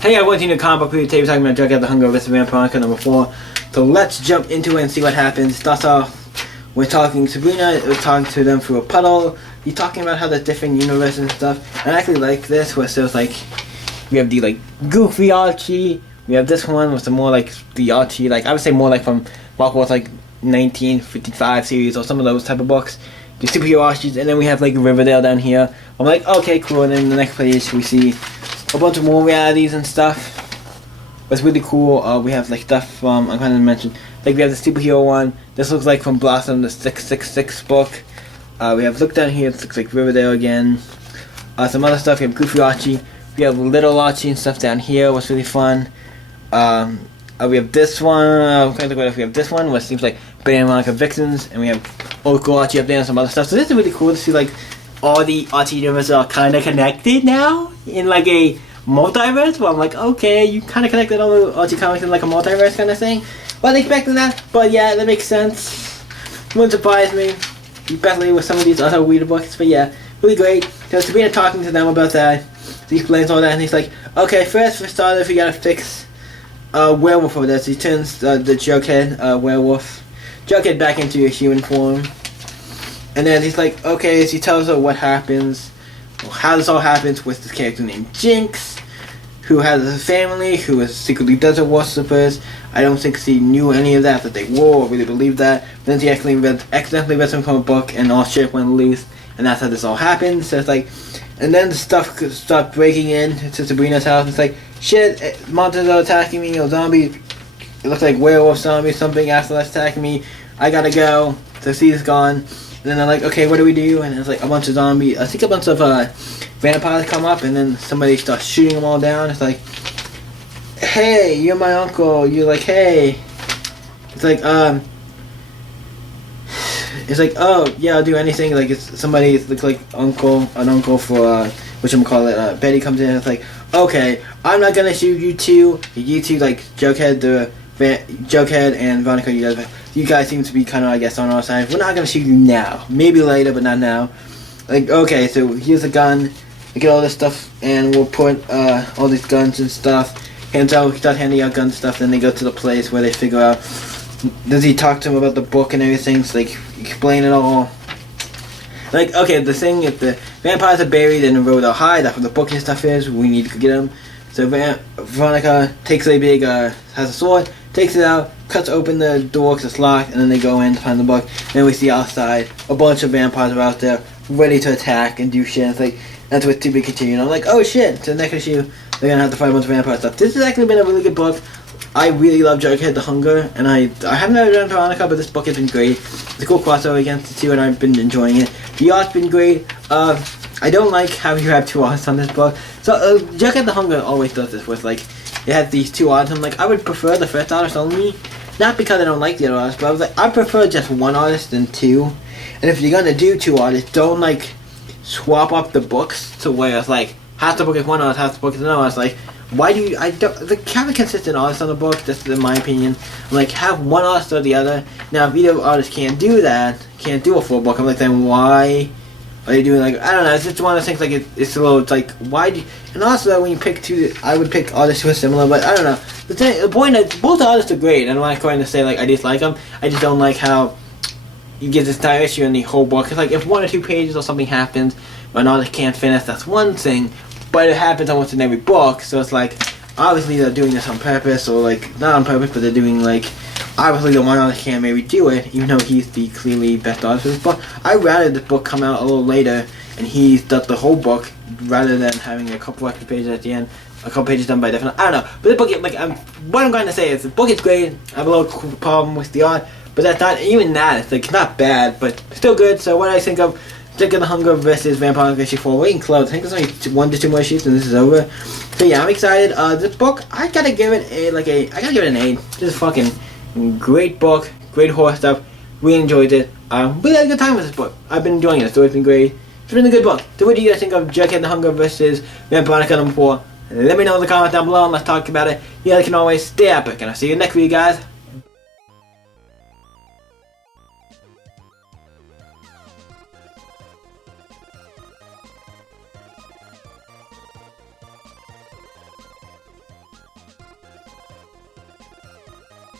Hey, I went to the comic book review today. We're talking about Jughead the Hunger vs. Vampironica number 4. So let's jump into it and see what happens. Starts off, we're talking to Sabrina. We're talking to them through a puddle. He's talking about how there's different universes and stuff. And I actually like this, where it says like, we have the like goofy Archie. We have this one with the more like the Archie, like I would say more like from Marvel's like 1955 series or some of those type of books. The superhero Archies, and then we have like Riverdale down here. I'm like, okay, cool. And then the next page we see a bunch of more realities and stuff. It's really cool. We have like stuff from, I'm kind of mentioned, like we have the superhero one. This looks like from Blossom, the 666 book. We have look down here. It looks like Riverdale again. Some other stuff. We have Goofy Archie. We have Little Archie and stuff down here. What's really fun. We have this one. We have this one, which seems like Vampironica Vixens, and we have Old School Archie up there and some other stuff. So this is really cool to see like all the Archie universes are kind of connected now in like a multiverse. Well, I'm like, okay, you kind of connected all the Archie comics in like a multiverse kind of thing. Wasn't expecting that, but yeah, that makes sense. Wouldn't surprise me, especially with some of these other weird books. But yeah, really great. So Sabrina talking to them about that. So he explains all that, and he's like, okay, first for starters, we gotta fix werewolf over there. So he turns the Jughead werewolf Jughead back into a human form. And then he's like, okay, so he tells her what happens, how this all happens with this character named Jinx, who has a family, who is secretly desert worshippers. I don't think she knew any of that they were, or really believed that. Then she accidentally read some from a book, and all shit went loose, and that's how this all happened. So it's like, and then the stuff could start breaking in to Sabrina's house. It's like, shit, monsters are attacking me, or zombies. It looks like werewolf zombies, something afterlife attacking me. I gotta go. So she's gone. And then they're like, okay, what do we do? And it's like a bunch of zombies. I think a bunch of vampires come up, and then somebody starts shooting them all down. It's like, hey, you're my uncle. You're like, hey. It's like, oh, yeah, I'll do anything. Like, it's somebody looks like an uncle for, whatchamacallit, Betty comes in, and it's like, okay, I'm not gonna shoot you two, like, Jughead and Veronica, you guys seem to be kind of, I guess, on our side. We're not gonna shoot you now. Maybe later, but not now. Like, okay, so here's a gun. We get all this stuff, and we'll put all these guns and stuff. Start handing out gun stuff. Then they go to the place where they figure out. Does he talk to him about the book and everything? So like explain it all. Like, okay, the thing if the vampires are buried in the road are high, that's where the book and stuff is. We need to get them. So Veronica takes a big has a sword, takes it out, cuts open the door because it's locked, and then they go in to find the book. And then we see outside a bunch of vampires are out there ready to attack and do shit. It's like, that's what to be continued. I'm like, oh shit, so next issue they're gonna have to fight a bunch of vampire stuff. This has actually been a really good book. I really love Jughead the Hunger, and I haven't read Vampironica, but this book has been great. It's a cool crossover against the two, and I've been enjoying it. The art's been great. I don't like how you have two artists on this book. So Jughead the Hunger always does this with like, it has these two artists. I'm like, I would prefer the first artist only, not because I don't like the other artists, but I was like, I prefer just one artist than two. And if you're gonna do two artists, don't like swap up the books to where it's like half the book is one artist, half the book is another artist. Like, why do you? Have a consistent artist on the book. That's in my opinion. I'm like, have one artist or the other. Now, if either artist can't do that, can't do a full book, I'm like, then why are you doing like? I don't know. It's just one of those things. Like it's a little. It's like, why do? And also, when you pick two, I would pick artists who are similar, but I don't know. The point is, both artists are great. I'm not going to say like I dislike them. I just don't like how you get this entire issue in the whole book. It's like if one or two pages or something happens, or an artist can't finish, that's one thing. But it happens almost in every book, so it's like, obviously they're doing this on purpose, or like, not on purpose, but they're doing like, obviously the one artist can't maybe do it, even though he's the clearly best artist for this book. I'd rather this book come out a little later, and he's done the whole book, rather than having a couple extra pages at the end, a couple pages done by different, I don't know. But the book, like, what I'm going to say is, the book is great, I have a little problem with the art, but that's not, even that, it's like, not bad, but still good. So what I think of Jughead the Hunger versus Vampironica issue 4, waiting close. I think there's only 1 to 2 more issues and this is over. So yeah, I'm excited. This book, I gotta give it an A. This is fucking great book, great horror stuff. Really enjoyed it. Really had a good time with this book. I've been enjoying it. The story's been great. It's been a good book. So what do you guys think of Jughead the Hunger versus Vampironica number 4? Let me know in the comments down below and let's talk about it. You guys can always stay epic, and I'll see you next week, guys.